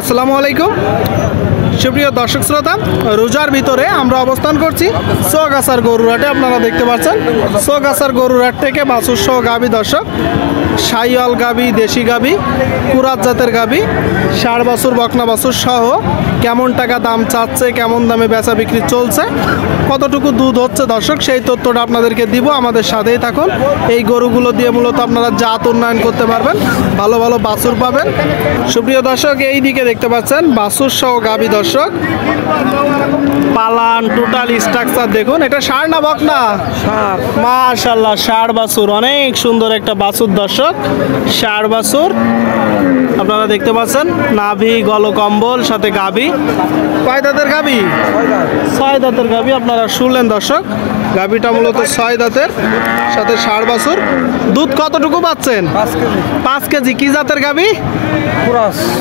আসসালামু আলাইকুম সুপ্রিয় দর্শক শ্রোতা, রোজার ভিতরে আমরা অবস্থান করছি সোগাছার গরুরহাটে। আপনারা দেখতে পাচ্ছেন সোগাছার গরুরহাট থেকে বাছুর সহ গাভী, দর্শক শাহিওয়াল গাভী, দেশি গাভী, কুরাত জাতের গাভী, ষাঁড় বাছুর, বকনা বাছুর সহ কেমন টাকা দাম চাচ্ছে, কেমন দামে বেচা বিক্রি চলছে, কতটুকু দুধ হচ্ছে দর্শক, সেই তথ্যটা আপনাদেরকে দিব। আমাদের সাথেই থাকুন। এই গরুগুলো দিয়ে মূলত আপনারা জাত উন্নয়ন করতে পারবেন, ভালো ভালো বাছুর পাবেন। সুপ্রিয় দর্শক, এই দিকে দেখতে পাচ্ছেন বাছুর সহ গাভী, দর্শক পালান টোটাল স্ট্রাকচার দেখুন। এটা ষাঁড় না বকনা? মাশাআল্লাহ, ষাঁড় বাছুর, অনেক সুন্দর একটা বাছুর দর্শক, ষাঁড় বাছুর আপনারা দেখতে পাচ্ছেন। নাভি, গলকম্বল, সাথে গাভী। কয় দাঁতের গাভী? 6 দাঁতের গাভী। আপনারা শুনলেন দর্শক, গাভীটা মূলত 6 দাঁতের, সাথে ষাঁড় বাছুর। দুধ কতটুকু পাচ্ছেন? 5 কেজি। কি জাতের গাভী?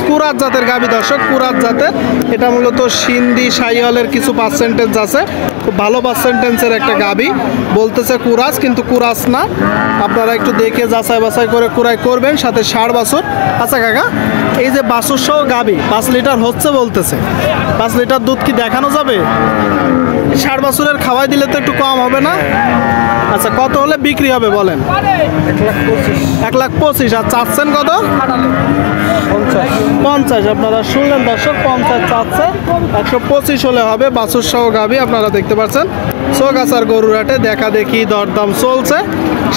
কুরাত জাতের গাভী দর্শক, কুরাত জাতের। এটা মূলত সিন্ধি শাহিওয়ালের কিছু পার্সেন্টেজ আছে, খুব ভালো পার্সেন্টেজের একটা গাভী। বলতেছে কুরাস, কিন্তু কুরাস না। আপনারা একটু দেখে যাচাই বাছাই করে কুরাই করবেন। সাথে ষাঁড় বাছুর। আচ্ছা কাকা, এই যে বাছুর সহ গাভী 5 লিটার হচ্ছে বলতেছে, 5 লিটার দুধ কি দেখানো যাবে? ষাঁড় বাছুরের খাওয়াই দিলে তো একটু কম হবে না? আচ্ছা, কত হলে বিক্রি হবে বলেন? 1,25,000। আর চাচ্ছেন কত? 50। আপনারা শুনলেন দর্শক, 50 চাচ্ছে। 125 হলে হবে বাছুর সহ গাভী। আপনারা দেখতে পাচ্ছেন সোগাছার গরুরহাটে দেখা দেখি দরদাম চলছে।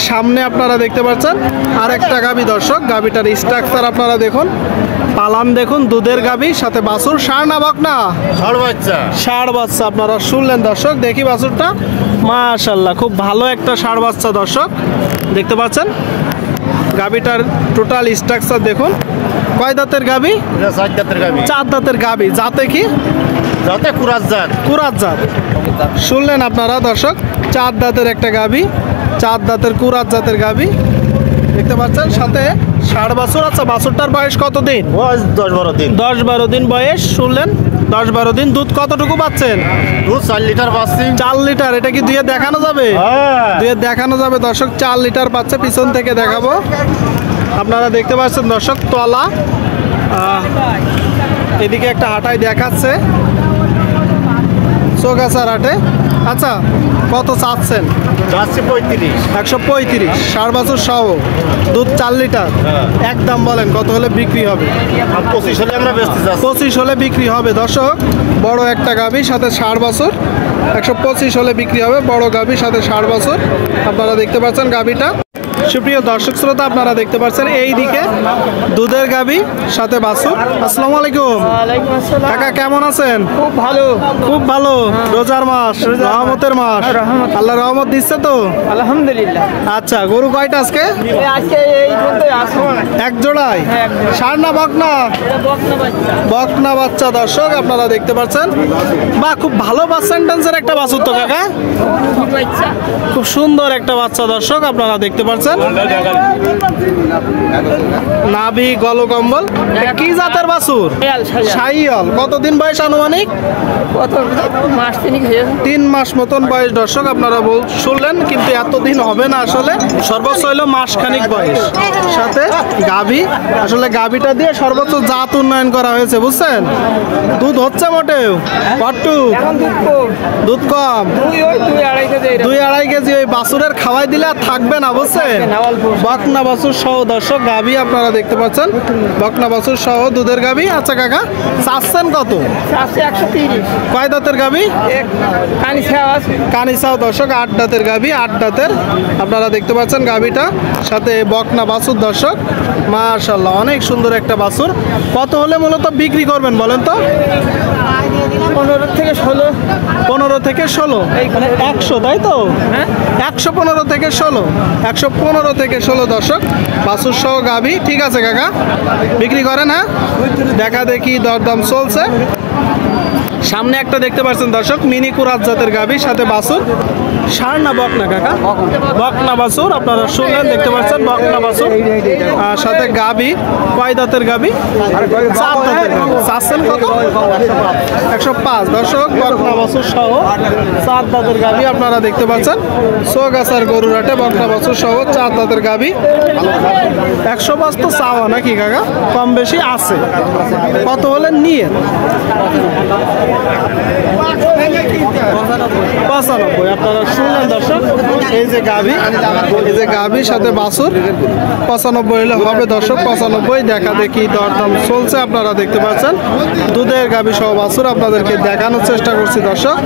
সামনে আপনারা দেখতে পাচ্ছেন আরেকটা গাভী দর্শক, গাভীটার স্ট্রাকচার আপনারা দেখুন, পালান দেখুন, দুধের গাভী, সাথে বাছুর। ষাঁড় না বকনা? ষাঁড় বাচ্চা। আপনারা শুনলেন দর্শক, দেখি বাছুরটা। মাশাআল্লাহ, খুব ভালো একটা ষাঁড় বাচ্চা দর্শক দেখতে পাচ্ছেন। গাভীটার টোটাল স্ট্রাকচার দেখুন। কয় দাঁতের গাভী? 4 দাঁতের গাভী। জাতে কি? কুরাত জাত। শুনলেন আপনারা দর্শক, 4 দাঁতের একটা গাভী, 4 দাঁতের কুরাত জাতের গাভী দেখতে পাচ্ছেন, সাথে ষাঁড় বাছুর। আচ্ছা, বাছুরটার বয়স কত দিন? 10-12 দিন বয়স। শুনলেন, 10-12 দিন। দুধ কতটুকু পাচ্ছেন? দুধ 4 লিটার পাচ্ছি। 4 লিটার। এটা কি দুয়ে দেখানো যাবে? দুয়ে দেখানো যাবে দর্শক, 4 লিটার পাচ্ছে। পিছন থেকে দেখাবো। আপনারা দেখতে পাচ্ছেন দর্শক, তলা এদিকে একটা হাটাই দেখাচ্ছে সোগাছার হাটে। আচ্ছা, কত চাচ্ছেন? 135। ষাঁড় বাছুর সহ দুধ 4 লিটার। একদম বলেন কত হলে বিক্রি হবে? 25 হলে আমরা বেচতে চাচ্ছি। 25 হলে বিক্রি হবে দর্শক। বড় একটা গাভী, সাথে ষাঁড় বাছুর। 125 হলে বিক্রি হবে, বড় গাভী, সাথে ষাঁড় বাছুর। আপনারা দেখতে পাচ্ছেন গাভীটা। সুপ্রিয় দর্শক শ্রোতা, আপনারা দেখতে পাচ্ছেন এই দিকে দুধের গাভী, সাথে বাছুর। আসসালামু আলাইকুম কাকা, কেমন আছেন? খুব ভালো, খুব ভালো। রোজার মাস, রহমতের মাস, আল্লাহ রহমত দিচ্ছে তো আলহামদুলিল্লাহ। আচ্ছা, গরু কয়টা আজকে? আজকে এই পর্যন্ত আসো। এক জোড়ায়। ষাঁড় না বকনা? বকনা বাচ্চা দর্শক, আপনারা দেখতে পাচ্ছেন। বা খুব ভালো পার্সেন্টেজের একটা বাছুর তো কাকা, খুব সুন্দর একটা বাচ্চা দর্শক, আপনারা দেখতে পাচ্ছেন। নাভি, গলকম্বল। কি জাতের বাছুর? শাহিওয়াল। কতদিন বয়স আনুমানিক? 3 মাস মতন বয়স দর্শক, আপনারা শুনলেন, কিন্তু এতদিন হবে না আসলে, সর্বোচ্চ হইলো মাসখানিক বয়স। সাথে গাভী। আসলে গাভীটা দিয়ে সর্বোচ্চ জাত উন্নয়ন করা হয়েছে, বুঝছেন? দুধ হচ্ছে মোটেও কট্টু? দুধ কম, 2-2.5 কেজি। ওই বাছুরের খাওয়াই দিলে আর থাকবে না, বুঝছেন? বকনা বাছুর সহ দর্শক গাভী, আপনারা দেখতে পাচ্ছেন বকনা বাছুর সহ দুধের গাভী। আচ্ছা কাকা, চাচ্ছেন কত? 130। কয় দাঁতের গাভী? কানিসাও দর্শক, 8 দাঁতের গাভী, 8 দাঁতের। আপনারা দেখতে পাচ্ছেন গাভীটা, সাথে বকনা বাছুর দর্শক। মাশাআল্লাহ, অনেক সুন্দর একটা বাছুর। কত হলে মূলত বিক্রি করবেন বলেন তো? 15 থেকে 16। 15 থেকে 16। 100, তাই তো? 115 থেকে 16। 115 থেকে 16 দর্শক, বাছুর সহ গাভী। ঠিক আছে কাকা, বিক্রি করেন। হ্যাঁ, দেখা দেখি দরদাম চলছে। সামনে একটা দেখতে পাচ্ছেন দর্শক, মিনি কুরাত জাতের গাভী, সাথে বাছুর। ষাঁড় না বকনা কাকা? বকনা বাছুর আপনারা শুনলেন, দেখতে পাচ্ছেন বকনা বাছুর। আর সাথে গাবি, কয় দাঁতের গাবি? 4 দাঁতের গাবি। চাচ্ছেন কত? 105। দর্শক বকনা বাছুর সহ 4 দাঁতের গাবি আপনারা দেখতে পাচ্ছেন চৌগাছার গরুর হাটে বকনা বাছুর সহ 4 দাঁতের গাবি। 105 তো চাওয়া নাকি কাকা? কম বেশি আছে, কত হলে নিয়ে? 95। আপনারা শুনলেন দর্শক, এই যে গাভী, এই যে গাভীর সাথে বাছুর 95 হলে হবে দর্শক। 95 দেখা দেখি দরদাম চলছে, আপনারা দেখতে পাচ্ছেন দুধের গাভী সহ বাছুর আপনাদেরকে দেখানোর চেষ্টা করছি দর্শক।